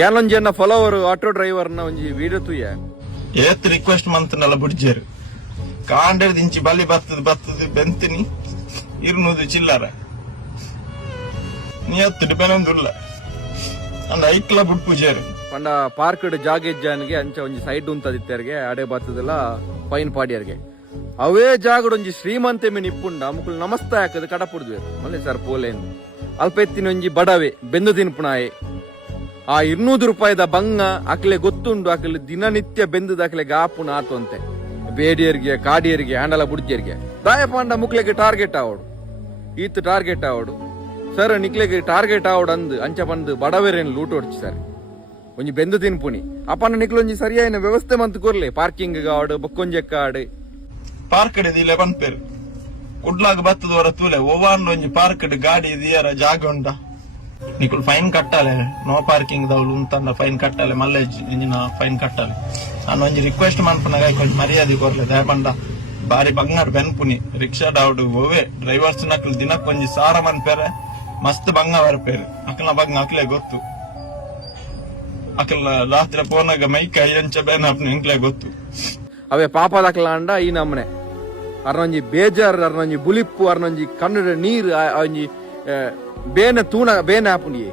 ಯಾನೊಂಜಿ ಅನ್ನ follower auto driver ನ ಒಂಜಿ ವಿಡಿಯೋ ತುಯ್ಯ ಏತ್ ರಿಕ್ವೆಸ್ಟ್ ಮಂತನಲ್ಲ ಬುಡ್ಜೇರು ಕಾಂಡೆ ದಿಂಚಿ ಬಲಿ ಬತ್ತದ ಬೆಂತಿನಿ 200 ಚಿಲ್ಲರ ನೀ ಎತ್ತು ಡಿಪೆಂಡ್ ಅಂದ ಐಟ್ಲ ಬುಡ್ ಪೂಜೇರು ಪಂಡ ಪಾರ್ಕ್ಡ್ ಜಾಗೇಜ್ಜಾನ್ಗೆ ಅಂಚ ಒಂಜಿ ಸೈಡ್ ಉಂತದಿತ್ತರ್ಗೆ ಅಡೆ ಬತ್ತದಲ್ಲ ಪೈನ್ ಪಾಡಿಯರ್ಗೆ ಅವೇ ಜಾಗಡ್ ಒಂಜಿ ಶ್ರೀಮಂತೆ ಮೀನ್ ಇಪ್ಪುಂಡ ಮುಕುಲ್ ನಮಸ್ತೆ ಹಾಕದ ಕಡಪುಡ್ದ್ವೇರು ಮಲ್ಲೆ ಸರ್ ಪೋಲೆಂದು ಅಲ್ಪ ಎತ್ತಿನ ಒಂಜಿ ಬಡವೆ ಬೆಂದು ತಿನ್ಪುಣಾಯೆ ಆ 200 ರೂಪಾಯಿದ ಬಂಗ ಅಕ್ಲೆ ಗೊತ್ತುಂಡು ಅಕ್ಲೆ ದಿನನಿತ್ಯ ಬೆಂದದ ಅಕ್ಲೆ ಗಾಪುನ ಆತು ಅಂತೆ ಬೇಡಿಯರ್ಗೆ ಕಾಡಿಯರ್ಗೆ ಹ್ಯಾಂಡಲ ಬುಡ್ಜಿಯರ್ಗೆ ದಾಯಪಾಂಡ ಮುಕ್ಲೆಗೆ ಟಾರ್ಗೆಟ್ ಆವಡು ಈತ್ ಟಾರ್ಗೆಟ್ ಆವಡು ಸರ್ ನಿಕ್ಲೆಗೆ ಟಾರ್ಗೆಟ್ ಆವಡು ಅಂದ್ ಅಂಚ ಬಂದು ಬಡವೇರೇನು ಲೂಟ್ ಹೊಡ್ಚಿ ಸರ್ ಒಂಜಿ ಬೆಂದು ತಿನ್ಪುನಿ ಅಪ್ಪನ ನಿಕ್ಲೊಂಜಿ ಸರಿಯಾಯಿನ ವ್ಯವಸ್ಥೆ ಮಂತ್ ಕೊರ್ಲೆ ಪಾರ್ಕಿಂಗ್ ಆವಡು ಬಕ್ಕೊಂಜೆಕ್ಕ ಆಡು ಪಾರ್ಕ್ ದಿಲೆ ಬಂದ್ಪೇರು ಕುಡ್ಲಾಗ ಬತ್ತದ ಹೊರ ತೂಲೆ ಒವ್ವಾಂಡ್ ಒಂಜಿ ಪಾರ್ಕ್ ಗಾಡಿ ದಿಯರ ಜಾಗ ಉಂಡ ನಿಕುಲ್ ಫೈನ್ ಕಟ್ಟಾಲೆ ನೋ ಪಾರ್ಕಿಂಗ್ ದವಳು ಉಂತಂಡ ಫೈನ್ ಕಟ್ಟಾಲೆ ಮಲ್ಲೆ ಇಂಜಿನ ಫೈನ್ ಕಟ್ಟಾಲೆ ನಾನು ಒಂಜಿ ರಿಕ್ವೆಸ್ಟ್ ಮಾಡ್ಪುನಾಗ ಕೊಂಚ ಮರ್ಯಾದೆ ಕೊರ್ಲೆ ದಯಪಂಡ ಬಾರಿ ಬಂಗಾರ ಬೆನ್ಪುನಿ ರಿಕ್ಷಾ ಡಾವ್ಡು ಓವೆ ಡ್ರೈವರ್ಸ್ ನಕ್ಲು ದಿನಕ್ ಒಂಜಿ ಸಾರ ಮನ್ಪೇರೆ ಮಸ್ತ್ ಬಂಗ ಬರ್ಪೇರು ಅಕ್ಲ ಬಂಗ ಅಕ್ಲೆ ಗೊತ್ತು ಅಕ್ಲ ರಾತ್ರಿ ಪೋನಾಗ ಮೈಕ್ ಐಂಚ ಬೇನ ಇಂಕ್ಲೆ ಗೊತ್ತು ಅವೇ ಪಾಪದಕ್ಲಾಂಡ ಈ ನಮ್ಮನೆ ಅರ್ನೊಂಜಿ ಬೇಜಾರ್ ಅರ್ನೊಂಜಿ ಬುಲಿಪ್ಪು ಅರ್ನೊಂಜಿ ಕಣ್ಣುಡ ನೀರು ಒಂಜಿ ಬೇನೆ ತೂಣ ಬೇನೆ ಆಪುಂಡಿಯೇ